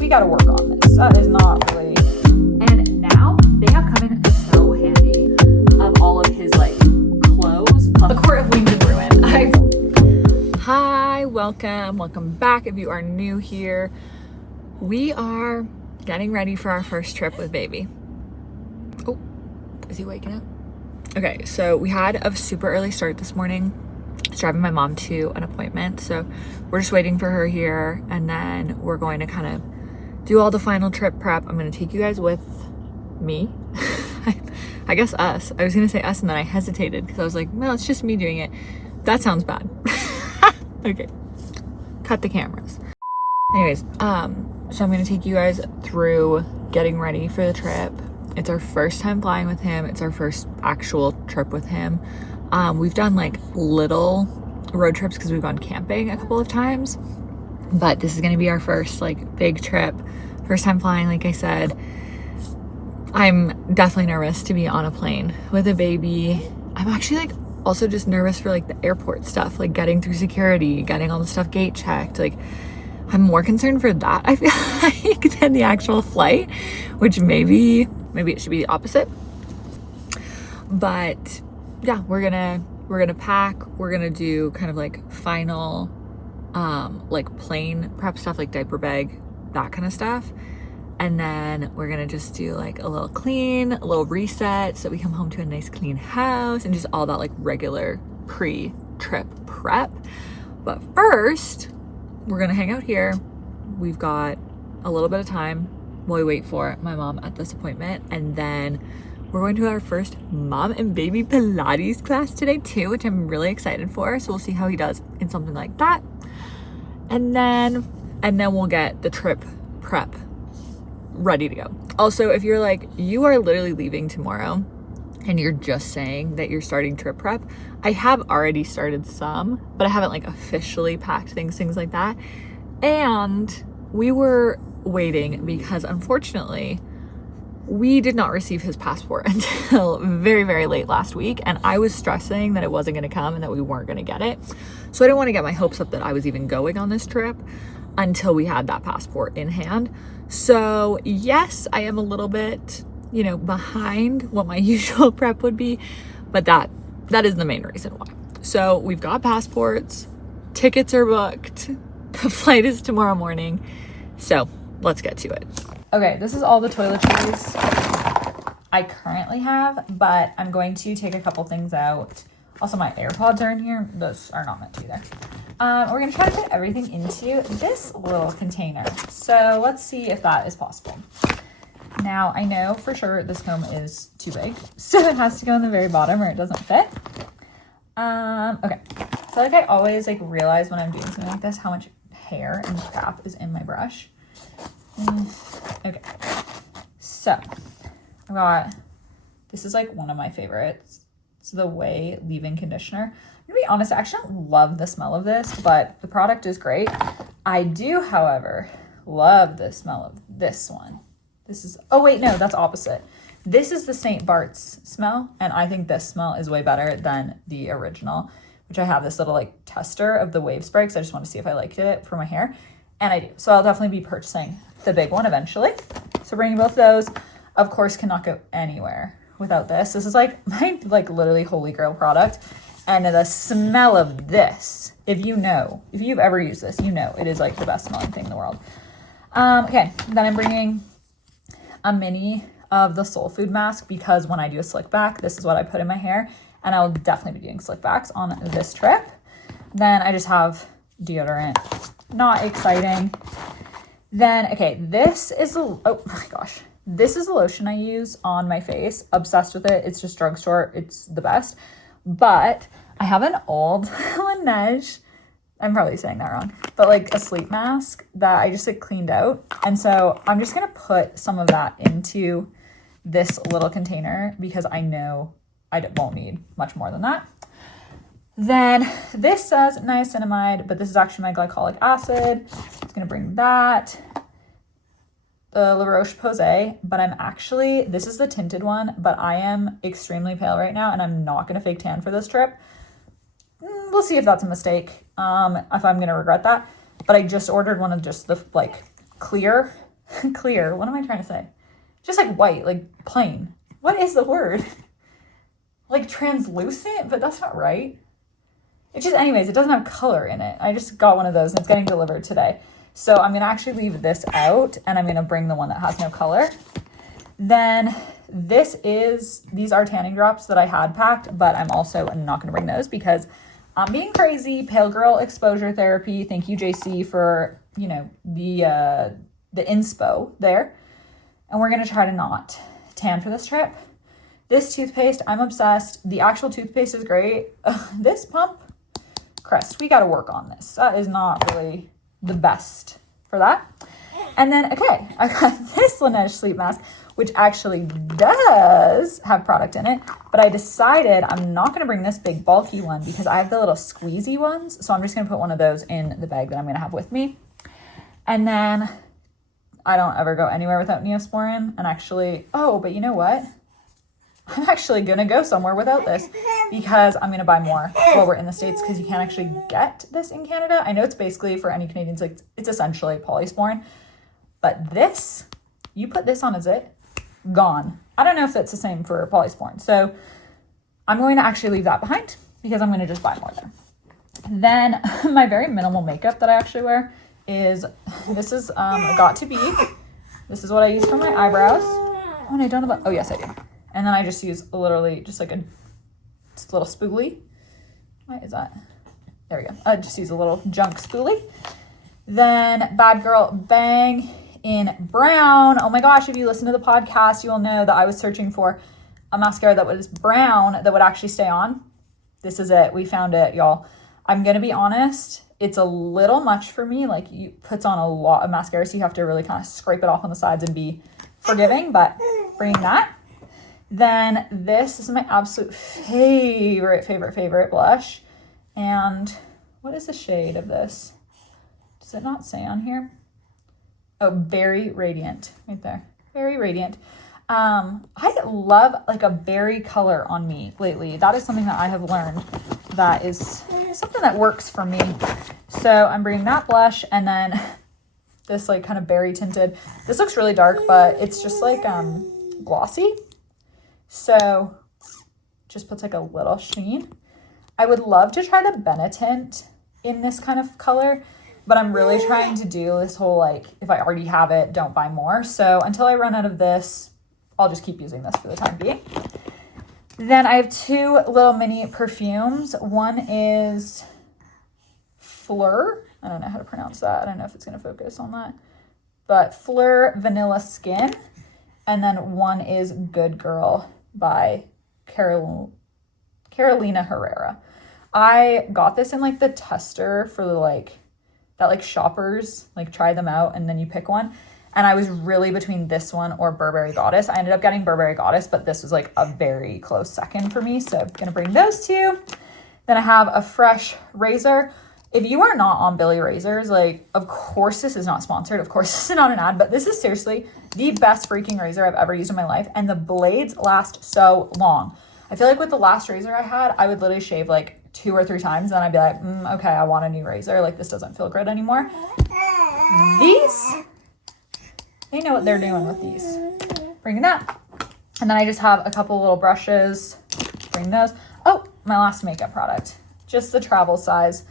We gotta work on this. That is not really. And now they have come in so handy of all of his like clothes. The Court of Wings and Ruin. Hi, welcome back. If you are new here, we are getting ready for our first trip with baby. Oh, is he waking up? Okay, so we had a super early start this morning. I was driving my mom to an appointment, so we're just waiting for her here, and then we're going to kind of do all the final trip prep. I'm going to take you guys with me. I guess us. I was going to say us, and then I hesitated because I was like, no, it's just me doing it. That sounds bad. Okay, cut the cameras. Anyways, so I'm going to take you guys through getting ready for the trip. It's our first time flying with him. It's our first actual trip with him. We've done like little road trips because we've gone camping a couple of times, but this is going to be our first like big trip. First time flying, like I said. I'm definitely nervous to be on a plane with a baby. I'm actually like also just nervous for like the airport stuff, like getting through security, getting all the stuff gate checked. Like I'm more concerned for that, I feel like, than the actual flight, which maybe it should be the opposite. But yeah, we're gonna pack. We're gonna do kind of like final like plane prep stuff, like diaper bag, that kind of stuff. And then we're gonna just do like a little clean, a little reset so we come home to a nice clean house and just all that like regular pre-trip prep. But first, we're gonna hang out here. We've got a little bit of time while we wait for my mom at this appointment, and then we're going to our first mom and baby Pilates class today too, which I'm really excited for. So we'll see how he does in something like that. And then we'll get the trip prep ready to go. Also, if you're like, you are literally leaving tomorrow and you're just saying that you're starting trip prep, I have already started some, but I haven't like officially packed things like that. And we were waiting because unfortunately we did not receive his passport until very, very late last week. And I was stressing that it wasn't going to come and that we weren't going to get it. So I didn't want to get my hopes up that I was even going on this trip until we had that passport in hand. So yes, I am a little bit, behind what my usual prep would be, but that is the main reason why. So we've got passports, tickets are booked, the flight is tomorrow morning. So let's get to it. Okay, this is all the toiletries I currently have, but I'm going to take a couple things out. Also, my AirPods are in here. Those are not meant to be there. We're going to try to fit everything into this little container. So let's see if that is possible. Now, I know for sure this comb is too big, so it has to go in the very bottom or it doesn't fit. Okay. I feel like I always realize when I'm doing something like this how much hair and crap is in my brush. Okay, so I got, this is one of my favorites. It's the Way leave-in conditioner. To be honest, I actually don't love the smell of this, but the product is great. I do, however, love the smell of this one. This is, oh wait, no, that's opposite. This is the St. Bart's smell, and I think this smell is way better than the original, which I have this little tester of the wave spray because I just want to see if I liked it for my hair, and I do. So I'll definitely be purchasing the big one eventually. So bringing both those, of course, cannot go anywhere without this. This is my literally holy grail product. And the smell of this, if you've ever used this, it is the best smelling thing in the world. Okay, then I'm bringing a mini of the Soul Food mask because when I do a slick back, this is what I put in my hair, and I'll definitely be doing slick backs on this trip. Then I just have deodorant, not exciting. Then, okay, this is oh my gosh. This is the lotion I use on my face. Obsessed with it. It's just drugstore. It's the best. But I have an old Laneige, I'm probably saying that wrong, but a sleep mask that I just cleaned out. And so I'm just going to put some of that into this little container because I know I won't need much more than that. Then this says niacinamide, but this is actually my glycolic acid. I'm going to bring that. The La Roche-Posay, but this is the tinted one, but I am extremely pale right now and I'm not going to fake tan for this trip. We'll see if that's a mistake, if I'm going to regret that. But I just ordered one of just the clear clear. What am I trying to say? Just like white, like plain. What is the word? Like translucent, but that's not right. It's just, anyways, it doesn't have color in it. I just got one of those and it's getting delivered today. So I'm gonna actually leave this out and I'm gonna bring the one that has no color. Then these are tanning drops that I had packed, but I'm also not gonna bring those because I'm being crazy. Pale Girl Exposure Therapy. Thank you, JC, for, you know, the inspo there. And we're gonna try to not tan for this trip. This toothpaste, I'm obsessed. The actual toothpaste is great. This pump, Crest, we gotta work on this. That is not really the best for that. And then, okay, I got this Laneige sleep mask, which actually does have product in it, but I decided I'm not gonna bring this big bulky one because I have the little squeezy ones. So I'm just gonna put one of those in the bag that I'm gonna have with me. And then I don't ever go anywhere without Neosporin. And actually, oh, but you know what? I'm actually gonna go somewhere without this because I'm gonna buy more while we're in the States because you can't actually get this in Canada. I know it's basically for any Canadians, like it's essentially Polysporin, but this, you put this on a zit, gone. I don't know if it's the same for Polysporin. So I'm going to actually leave that behind because I'm gonna just buy more there. Then my very minimal makeup that I actually wear is, this is a Got To Be. This is what I use for my eyebrows. Oh, and I don't have, oh yes I do. And then I just use literally just like a little spoolie. What is that? There we go. I just use a little junk spoolie. Then Bad Girl Bang in brown. Oh my gosh, if you listen to the podcast, you will know that I was searching for a mascara that was brown that would actually stay on. This is it. We found it, y'all. I'm going to be honest. It's a little much for me. Like, it puts on a lot of mascara, so you have to really kind of scrape it off on the sides and be forgiving, but bringing that. Then this is my absolute favorite blush. And what is the shade of this? Does it not say on here? Oh, Berry Radiant, right there. Berry Radiant. I love like a berry color on me lately. That is something that I have learned that is something that works for me. So I'm bringing that blush and then this like kind of berry tinted. This looks really dark, but it's just like glossy. So just puts like a little sheen. I would love to try the Benetint in this kind of color, but I'm really trying to do this whole like, if I already have it, don't buy more. So until I run out of this, I'll just keep using this for the time being. Then I have two little mini perfumes. One is Fleur. I don't know how to pronounce that. I don't know if it's going to focus on that. But Fleur Vanilla Skin. And then one is Good Girl by Carolina Herrera. I got this in like the tester for the like, that like shoppers like try them out and then you pick one. And I was really between this one or Burberry Goddess. I ended up getting Burberry Goddess, but this was like a very close second for me. So I'm gonna bring those two. Then I have a fresh razor. If you are not on Billy Razors, like, of course this is not sponsored. Of course this is not an ad, but this is seriously the best freaking razor I've ever used in my life. And the blades last so long. I feel like with the last razor I had, I would literally shave like 2 or 3 times. Then I'd be like, okay, I want a new razor. Like this doesn't feel good anymore. These, they know what they're doing with these. Bringing that. And then I just have a couple little brushes. Bring those. Oh, my last makeup product. Just the travel size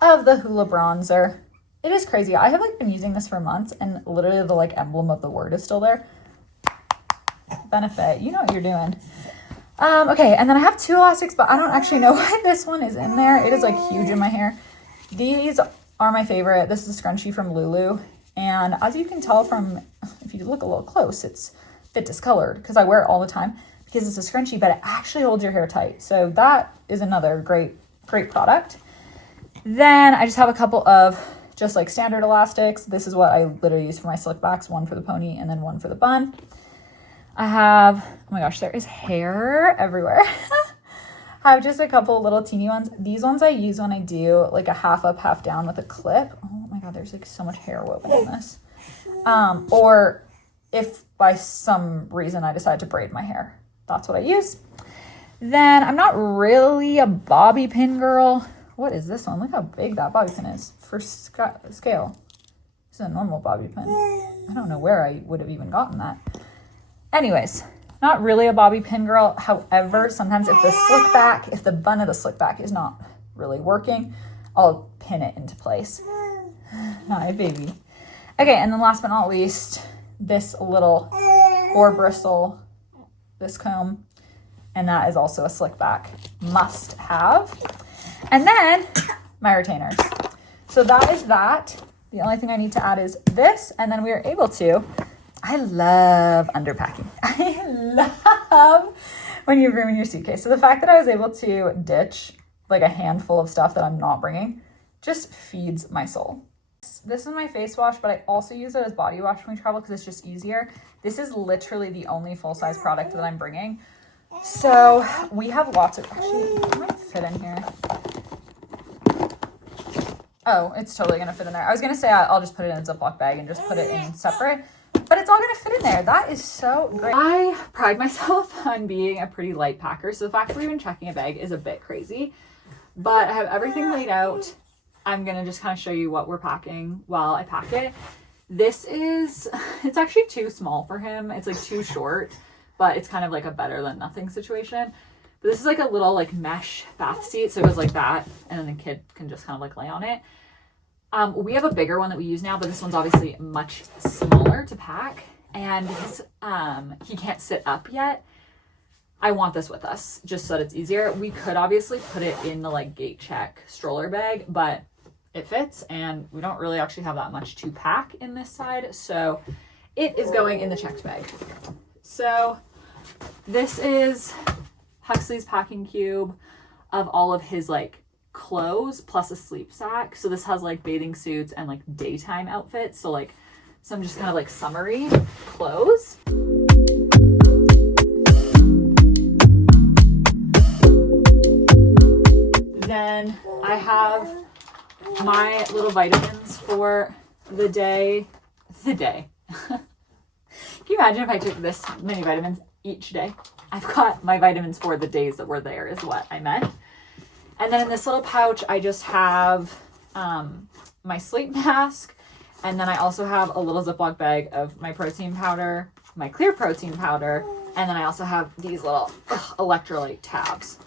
of the Hoola bronzer. It is crazy. I have like been using this for months and literally the like emblem of the word is still there. Benefit. You know what you're doing. Okay, and then I have 2 elastics, but I don't actually know why this one is in there. It is like huge in my hair. These are my favorite. This is a scrunchie from Lulu. And as you can tell from, if you look a little close, it's a bit discolored because I wear it all the time because it's a scrunchie, but it actually holds your hair tight. So that is another great product. Then I just have a couple of just like standard elastics. This is what I literally use for my slick backs, one for the pony and then one for the bun. I have, oh my gosh, there is hair everywhere. I have just a couple little teeny ones. These ones I use when I do like a half up, half down with a clip. Oh my God, there's like so much hair woven in this. Or if by some reason I decide to braid my hair, that's what I use. Then I'm not really a bobby pin girl. What is this one? Look how big that bobby pin is for scale. This is a normal bobby pin. I don't know where I would have even gotten that. Anyways, not really a bobby pin girl. However, sometimes if the bun of the slick back is not really working, I'll pin it into place. Hi, baby. Okay, and then last but not least, this little 4 bristle, this comb, and that is also a slick back must have. And then my retainers. So that is that. The only thing I need to add is this, and then we are able to, I love underpacking. I love when you room in your suitcase. So the fact that I was able to ditch like a handful of stuff that I'm not bringing just feeds my soul. This is my face wash, but I also use it as body wash when we travel because it's just easier. This is literally the only full-size product that I'm bringing. So we have lots of, actually, it might fit in here. Oh, it's totally gonna fit in there. I was gonna say I'll just put it in a Ziploc bag and just put it in separate, but it's all gonna fit in there. That is so great. I pride myself on being a pretty light packer, so the fact that we're even checking a bag is a bit crazy, but I have everything laid out. I'm gonna just kind of show you what we're packing while I pack it. This is, it's actually too small for him. It's like too short, but it's kind of like a better than nothing situation. But this is like a little like mesh bath seat. So it goes like that. And then the kid can just kind of like lay on it. We have a bigger one that we use now, but this one's obviously much smaller to pack. And because he can't sit up yet, I want this with us just so that it's easier. We could obviously put it in the like gate check stroller bag, but it fits and we don't really actually have that much to pack in this side. So it is going in the checked bag. So this is Huxley's packing cube of all of his like clothes plus a sleep sack. So this has like bathing suits and like daytime outfits. So like some just kind of like summery clothes. Then I have my little vitamins for the day. Can you imagine if I took this many vitamins each day? I've got my vitamins for the days that we're there is what I meant. And then in this little pouch, I just have my sleep mask. And then I also have a little Ziploc bag of my protein powder, my clear protein powder. And then I also have these little electrolyte tabs.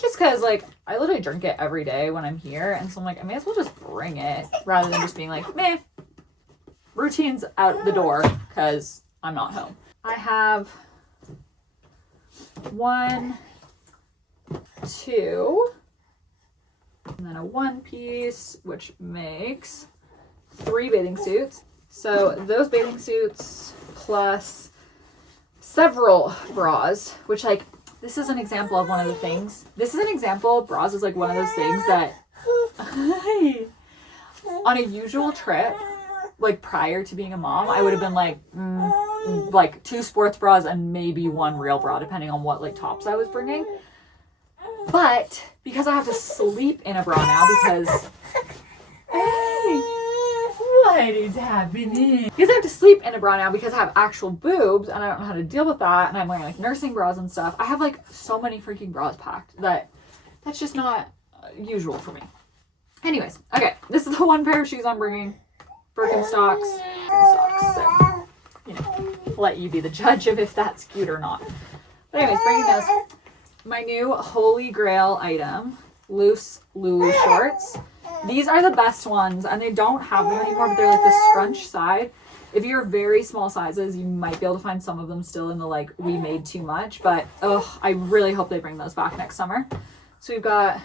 Just because like I literally drink it every day when I'm here. And so I'm like, I may as well just bring it rather than just being like, meh, routine's out the door because I'm not home. I have 1, 2, and then a 1 piece, which makes 3 bathing suits. So those bathing suits plus several bras, which like, this is an example of one of the things. This is an example, bras is like one of those things that on a usual trip, like prior to being a mom, I would have been like, like 2 sports bras and maybe 1 real bra, depending on what like tops I was bringing. But because I have to sleep in a bra now because, hey, what is happening? Because I have to sleep in a bra now because I have actual boobs and I don't know how to deal with that. And I'm wearing like nursing bras and stuff. I have like so many freaking bras packed that's just not usual for me. Anyways, okay, this is the 1 pair of shoes I'm bringing. Birkenstocks. So, you know, let you be the judge of if that's cute or not. But anyways, bringing those. My new holy grail item, loose Lulu shorts. These are the best ones, and they don't have them anymore, but they're like the scrunch side. If you're very small sizes, you might be able to find some of them still in the like we made too much, but I really hope they bring those back next summer. So we've got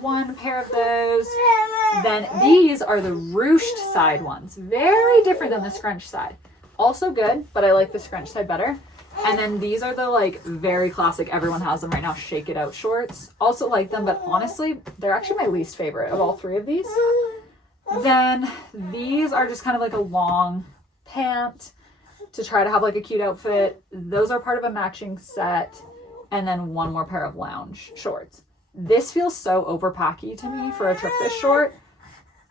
1 pair of those. Then these are the ruched side ones. Very different than the scrunch side. Also good, but I like the scrunch side better. And then these are the like very classic, everyone has them right now, shake it out shorts. Also like them, but honestly, they're actually my least favorite of all 3 of these. Then these are just kind of like a long pant to try to have like a cute outfit. Those are part of a matching set. And then 1 more pair of lounge shorts. This feels so overpacky to me for a trip this short.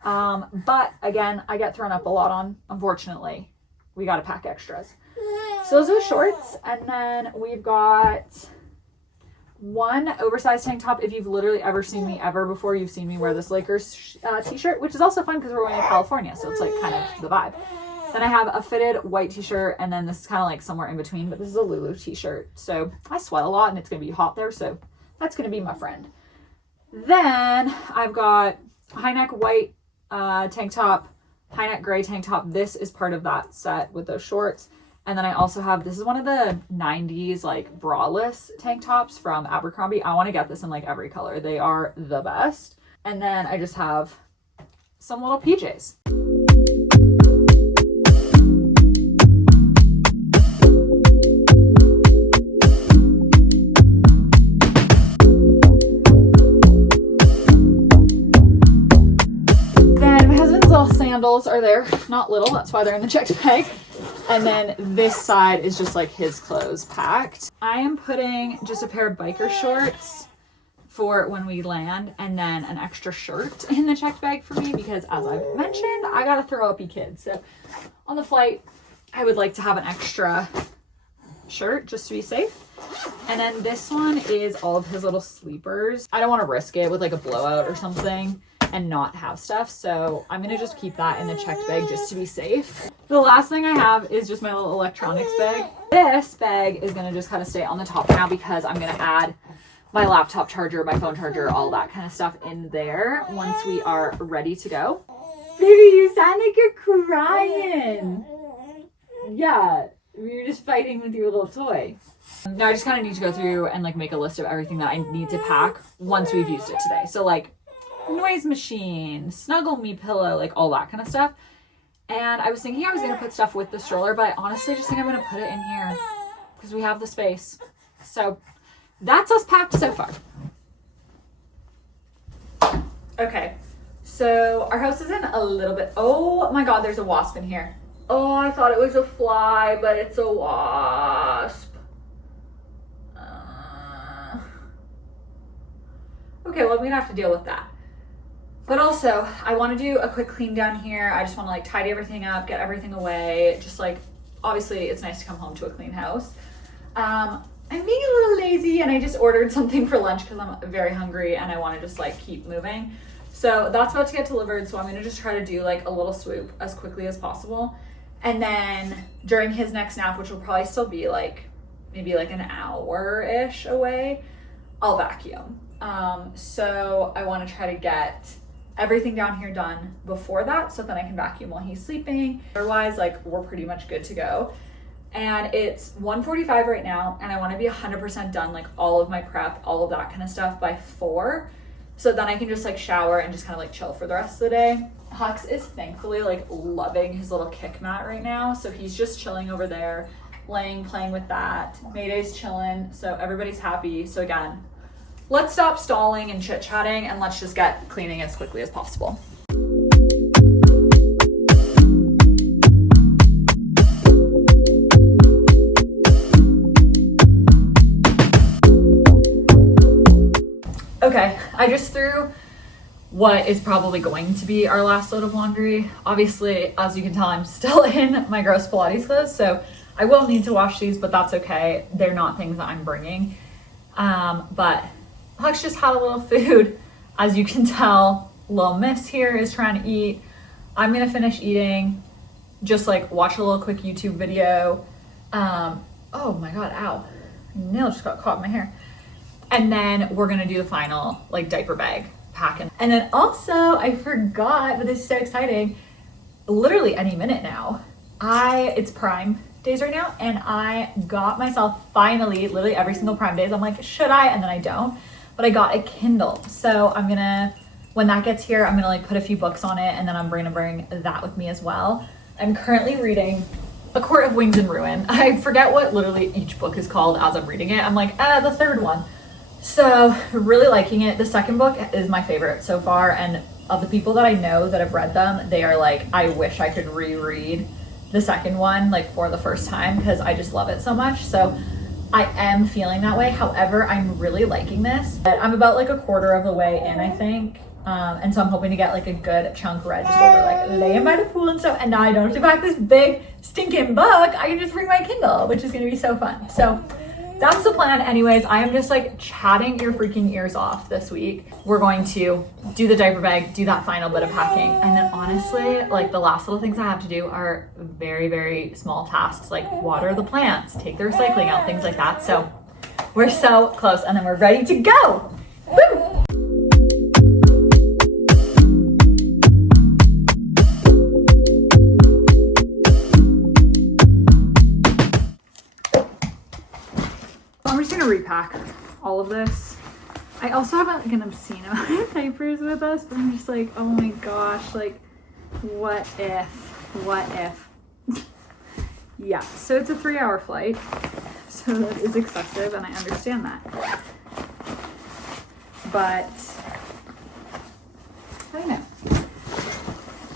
But again, I get thrown up a lot on, unfortunately. We got to pack extras. So those are the shorts. And then we've got one oversized tank top. If you've literally ever seen me ever before, you've seen me wear this Lakers t-shirt, which is also fun because we're going to California, so it's like kind of the vibe. Then I have a fitted white t-shirt, and then this is kind of like somewhere in between, but this is a Lulu t-shirt. So I sweat a lot and it's going to be hot there, so that's going to be my friend. Then I've got high neck white tank top, high neck gray tank top. This is part of that set with those shorts. And then I also have, this is one of the 90s like braless tank tops from Abercrombie. I want to get this in like every color. They are the best. And then I just have some little PJs. Then my husband's little sandals are there. Not little, that's why they're in the checked bag. And then this side is just like his clothes packed. I am putting just a pair of biker shorts for when we land, and then an extra shirt in the checked bag for me because, as I've mentioned, I gotta throw up kids. So on the flight, I would like to have an extra shirt just to be safe. And then this one is all of his little sleepers. I don't want to risk it with like a blowout or something and not have stuff, so I'm gonna just keep that in the checked bag just to be safe. The last thing I have is just my little electronics bag. This bag is gonna just kind of stay on the top now because I'm gonna add my laptop charger, my phone charger, all that kind of stuff in there once we are ready to go. Baby, you sound like you're crying. Yeah, you're just fighting with your little toy. Now I just kind of need to go through and like make a list of everything that I need to pack once we've used it today. So like noise machine, snuggle me pillow, like all that kind of stuff. And I was thinking I was going to put stuff with the stroller, but I honestly just think I'm going to put it in here because we have the space. So that's us packed so far. Okay, so our house is in a little bit. Oh my God, there's a wasp in here. Oh, I thought it was a fly, but it's a wasp. Okay, well, I'm going to have to deal with that. But also, I want to do a quick clean down here. I just want to like tidy everything up, get everything away. Just like, obviously it's nice to come home to a clean house. I'm being a little lazy and I just ordered something for lunch because I'm very hungry and I want to just like keep moving. So that's about to get delivered. So I'm going to just try to do like a little swoop as quickly as possible. And then during his next nap, which will probably still be like, maybe like an hour-ish away, I'll vacuum. So I want to try to get everything down here done before that so then I can vacuum while he's sleeping. Otherwise, like we're pretty much good to go. And it's 1:45 right now and I want to be 100% done, like all of my prep, all of that kind of stuff by 4. So then I can just like shower and just kind of like chill for the rest of the day. Hux is thankfully like loving his little kick mat right now. So he's just chilling over there, playing with that. Mayday's chilling. So everybody's happy. So again, let's stop stalling and chit-chatting and let's just get cleaning as quickly as possible. Okay, I just threw what is probably going to be our last load of laundry. Obviously, as you can tell, I'm still in my gross Pilates clothes, so I will need to wash these, but that's okay. They're not things that I'm bringing. But Hux just had a little food. As you can tell, little miss here is trying to eat. I'm gonna finish eating, just like watch a little quick YouTube video. Oh my God, ow. My nail just got caught in my hair. And then we're gonna do the final like diaper bag packing. And then also, I forgot, but this is so exciting, literally any minute now, it's Prime days right now, and I got myself finally, literally every single Prime days, I'm like, should I? And then I don't. But I got a Kindle. So I'm gonna, when that gets here, I'm gonna like put a few books on it and then I'm gonna bring that with me as well. I'm currently reading A Court of Wings and Ruin. I forget what literally each book is called as I'm reading it. I'm like, the third one. So really liking it. The second book is my favorite so far. And of the people that I know that have read them, they are like, I wish I could reread the second one like for the first time because I just love it so much. So I am feeling that way. However, I'm really liking this. But I'm about like a quarter of the way in, I think. And so I'm hoping to get like a good chunk read just over like laying by the pool and stuff. And now I don't have to pack this big stinking book. I can just bring my Kindle, which is going to be so fun. So that's the plan. Anyways, I am just like chatting your freaking ears off this week. We're going to do the diaper bag, do that final bit of packing. And then honestly, like the last little things I have to do are very, very small tasks, like water the plants, take the recycling out, things like that. So we're so close, and then we're ready to go. Woo! I'm just gonna repack all of this. I also have like an obscene amount of diapers with us, but I'm just like, oh my gosh, like what if? Yeah, so it's a 3-hour flight, so that is excessive, and I understand that. But I don't know.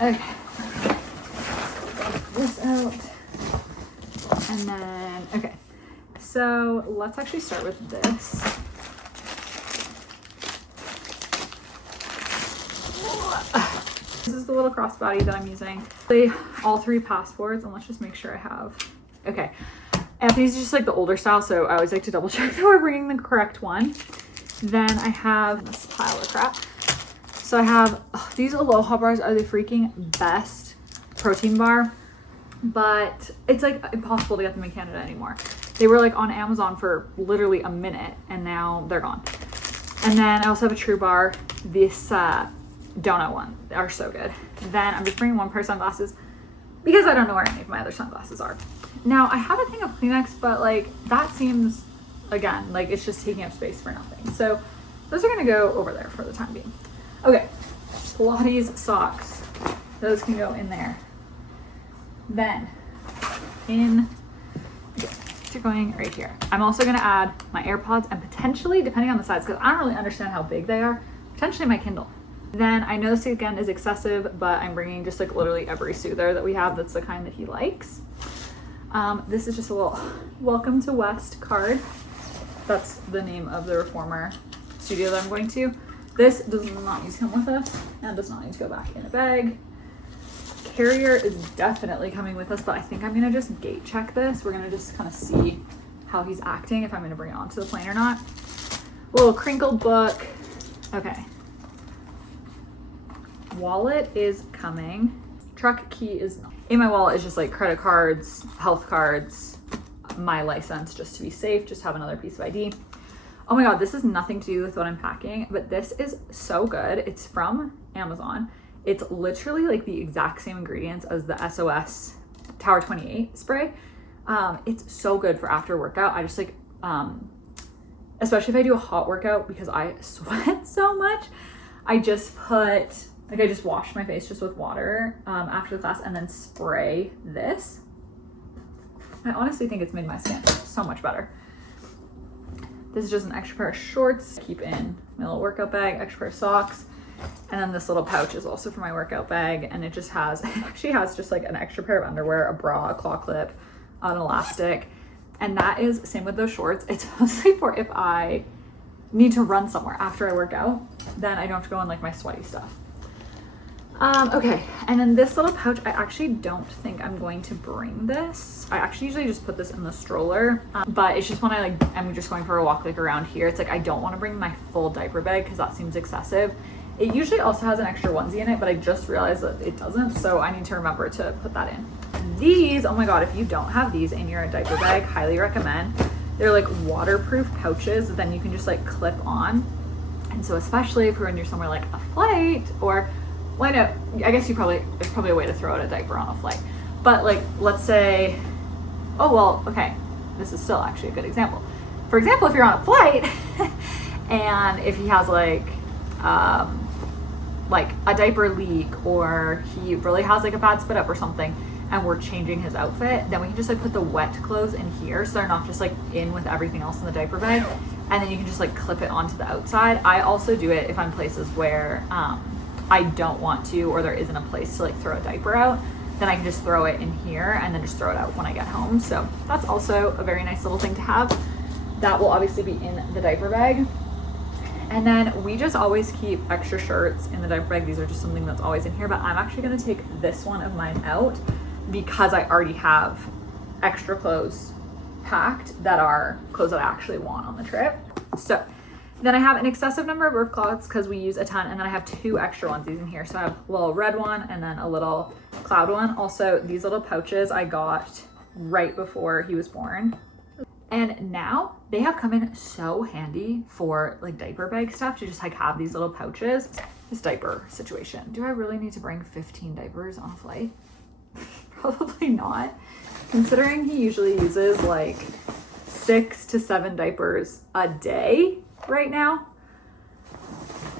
Okay, let's get this out, and then okay. So let's actually start with this. This is the little crossbody that I'm using. All 3 passports, and let's just make sure I have. Okay, Anthony's just like the older style, so I always like to double check that we're bringing the correct one. Then I have this pile of crap. So I have these Aloha bars are the freaking best protein bar, but it's like impossible to get them in Canada anymore. They were like on Amazon for literally a minute, and now they're gone. And then I also have a True Bar. This donut one are so good. Then I'm just bringing one pair of sunglasses because I don't know where any of my other sunglasses are. Now I have a thing of Kleenex, but like that seems, again, like it's just taking up space for nothing. So those are gonna go over there for the time being. Okay, Pilates socks. Those can go in there. Then they're going right here. I'm also gonna add my AirPods and potentially, depending on the size, because I don't really understand how big they are, potentially my Kindle. Then I know this again is excessive, but I'm bringing just like literally every soother that we have that's the kind that he likes. This is just a little welcome to West card. That's the name of the reformer studio that I'm going to. This does not need to come with us and does not need to go back in a bag. Carrier is definitely coming with us, but I think I'm gonna just gate check this. We're gonna just kind of see how he's acting, if I'm gonna bring it onto the plane or not. A little crinkled book. Okay. Wallet is coming. Truck key is not. In my wallet is just like credit cards, health cards, my license, just to be safe, just have another piece of ID. Oh my God, this has nothing to do with what I'm packing, but this is so good. It's from Amazon. It's literally like the exact same ingredients as the SOS Tower 28 spray. It's so good for after workout. I just like, especially if I do a hot workout because I sweat so much, I just wash my face just with water after the class and then spray this. I honestly think it's made my skin so much better. This is just an extra pair of shorts. Keep in my little workout bag, extra pair of socks. And then this little pouch is also for my workout bag, and it actually has just like an extra pair of underwear, a bra, a claw clip, an elastic. And that is same with those shorts. It's mostly for if I need to run somewhere after I work out, then I don't have to go in like my sweaty stuff. Okay, and then this little pouch, I actually don't think I'm going to bring this. I actually usually just put this in the stroller, but it's just when I'm just going for a walk like around here. It's like I don't want to bring my full diaper bag because that seems excessive. It usually also has an extra onesie in it, but I just realized that it doesn't, so I need to remember to put that in. These, oh my God, if you don't have these in your diaper bag, highly recommend. They're like waterproof pouches that then you can just like clip on. And so especially if you're somewhere like a flight or, well, I know, I guess there's probably a way to throw out a diaper on a flight. But like, let's say, oh, well, okay, this is still actually a good example. For example, if you're on a flight and if he has like a diaper leak or he really has like a bad spit up or something and we're changing his outfit, then we can just like put the wet clothes in here so they're not just like in with everything else in the diaper bag, and then you can just like clip it onto the outside. I also do it if I'm places where I don't want to, or there isn't a place to like throw a diaper out, then I can just throw it in here and then just throw it out when I get home. So that's also a very nice little thing to have. That will obviously be in the diaper bag. And then we just always keep extra shirts in the diaper bag. These are just something that's always in here, but I'm actually gonna take this one of mine out because I already have extra clothes packed that are clothes that I actually want on the trip. So then I have an excessive number of work cloths because we use a ton, and then I have 2 extra onesies in here. So I have a little red one and then a little cloud one. Also, these little pouches I got right before he was born. And now they have come in so handy for like diaper bag stuff, to just like have these little pouches. This diaper situation. Do I really need to bring 15 diapers on a flight? Probably not. Considering he usually uses like 6 to 7 diapers a day right now,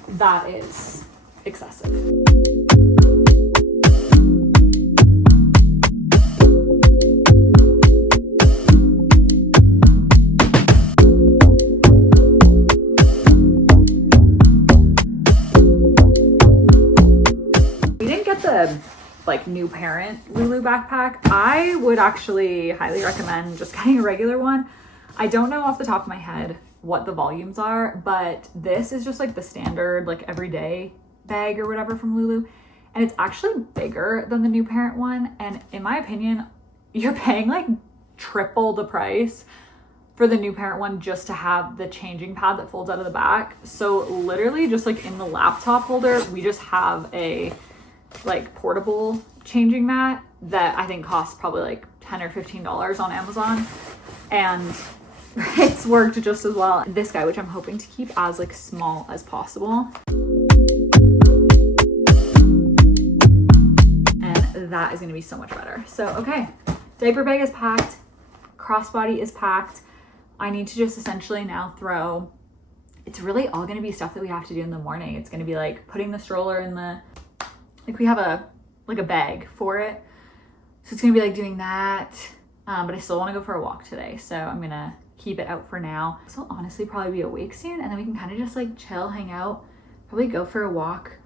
that is excessive. We didn't get the like new parent Lulu backpack. I would actually highly recommend just getting a regular one. I don't know off the top of my head what the volumes are, but this is just like the standard like everyday bag or whatever from Lulu, and it's actually bigger than the new parent one, and in my opinion you're paying like triple the price for the new parent one just to have the changing pad that folds out of the back. So literally just like in the laptop holder we just have a like portable changing mat that I think costs probably like $10 or $15 on Amazon, and it's worked just as well. This guy, which I'm hoping to keep as like small as possible, and that is going to be so much better. So okay, diaper bag is packed, crossbody is packed. I need to just essentially now throw, it's really all going to be stuff that we have to do in the morning. It's going to be like putting the stroller in the, like we have a bag for it, so it's gonna be like doing that, but I still want to go for a walk today, so I'm gonna keep it out for now. So I'll honestly probably be awake soon, and then we can kind of just like chill, hang out, probably go for a walk.